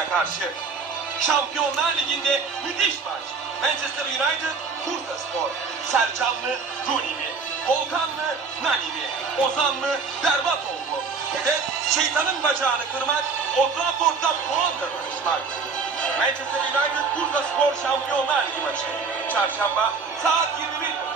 takımına karşı. Şampiyonlar Ligi'nde müthiş maç. Manchester United, Bursa Spor. Sercan mı, Rooney mi? Volkan mı, Nani mi? Ozan mı, Berbatov mu? Hedef şeytanın bacağını kırmak, Old Trafford'da puan kazanışmak. Manchester United, Bursa Spor Şampiyonlar Ligi maçı. Çarşamba saat 21.